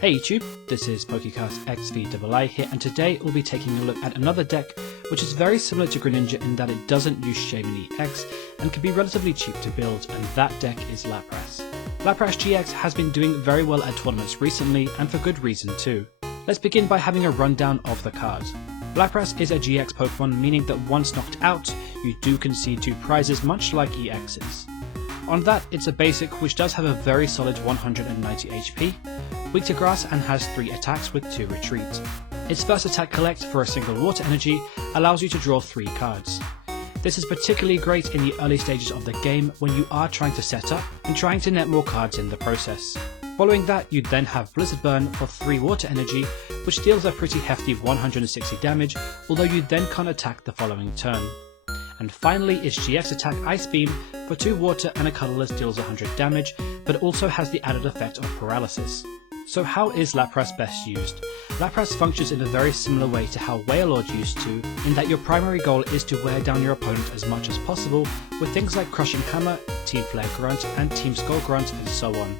Hey YouTube, this is PokéCastXVll here, and today we'll be taking a look at another deck which is very similar to Greninja in that it doesn't use Shaymin-EX and can be relatively cheap to build, and that deck is Lapras. Lapras-GX has been doing very well at tournaments recently, and for good reason too. Let's begin by having a rundown of the card. Lapras is a GX Pokemon, meaning that once knocked out, you do concede 2 prizes much like EXs. On that, it's a basic which does have a very solid 190 HP, weak to grass and has 3 attacks with 2 retreat. Its first attack, Collect, for a single water energy, allows you to draw 3 cards. This is particularly great in the early stages of the game when you are trying to set up and trying to net more cards in the process. Following that, you then have Blizzard Burn for 3 water energy, which deals a pretty hefty 160 damage, although you then can't attack the following turn. And finally is GX attack Ice Beam for 2 water and a colourless, deals 100 damage, but also has the added effect of paralysis. So how is Lapras best used? Lapras functions in a very similar way to how Wailord used to, in that your primary goal is to wear down your opponent as much as possible with things like Crushing Hammer, Team Flare Grunt and Team Skull Grunt, and so on.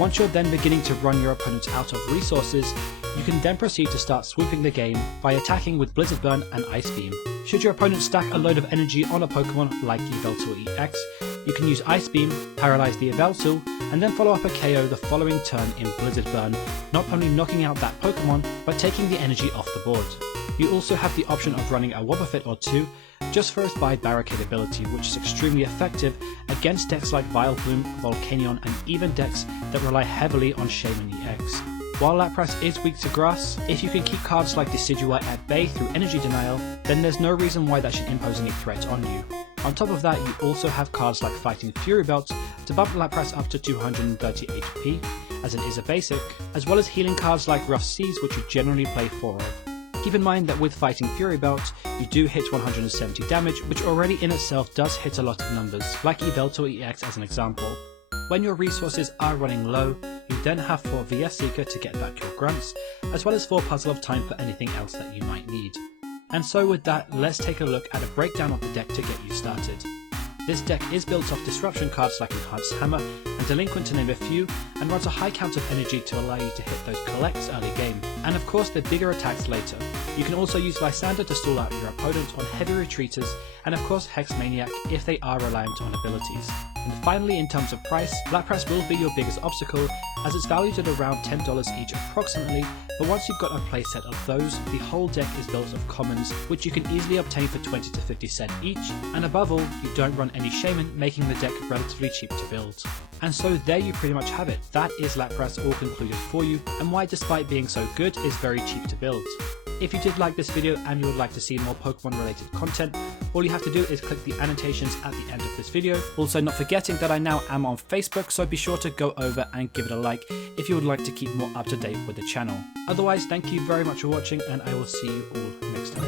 Once you're then beginning to run your opponent out of resources, you can then proceed to start swooping the game by attacking with Blizzard Burn and Ice Beam. Should your opponent stack a load of energy on a Pokemon like Yveltal EX, you can use Ice Beam, paralyze the Yveltal, and then follow up a KO the following turn in Blizzard Burn, not only knocking out that Pokemon, but taking the energy off the board. You also have the option of running a Wobbuffet or 2, just for its by Barricade ability, which is extremely effective against decks like Vileplume, Volcanion, and even decks that rely heavily on Shaymin-EX. While Lapras is weak to grass, if you can keep cards like Decidueye at bay through energy denial, then there's no reason why that should impose any threat on you. On top of that, you also have cards like Fighting Fury Belt to bump Lapras up to 230 HP, as it is a basic, as well as healing cards like Rough Seas, which you generally play 4 of. Keep in mind that with Fighting Fury Belt, you do hit 170 damage, which already in itself does hit a lot of numbers, like Yveltal EX as an example. When your resources are running low, you then have 4 VS Seeker to get back your grunts, as well as 4 Puzzle of Time for anything else that you might need. And so with that, let's take a look at a breakdown of the deck to get you started. This deck is built off disruption cards like Enhanced Hammer and Delinquent, to name a few, and runs a high count of energy to allow you to hit those collects early game, and of course the bigger attacks later. You can also use Lysander to stall out your opponent on heavy retreaters, and of course Hex Maniac if they are reliant on abilities. And finally, in terms of price, Lapras will be your biggest obstacle, as it's valued at around $10 each approximately, but once you've got a playset of those, the whole deck is built of commons, which you can easily obtain for 20 to 50 cents each, and above all, you don't run any Shaymin, making the deck relatively cheap to build. And so there you pretty much have it. That is Lapras all concluded for you, and why, despite being so good, is very cheap to build. If you did like this video and you would like to see more Pokemon related content, all you have to do is click the annotations at the end of this video. Also, not forgetting that I now am on Facebook, so be sure to go over and give it a like if you would like to keep more up to date with the channel. Otherwise, thank you very much for watching, and I will see you all next time.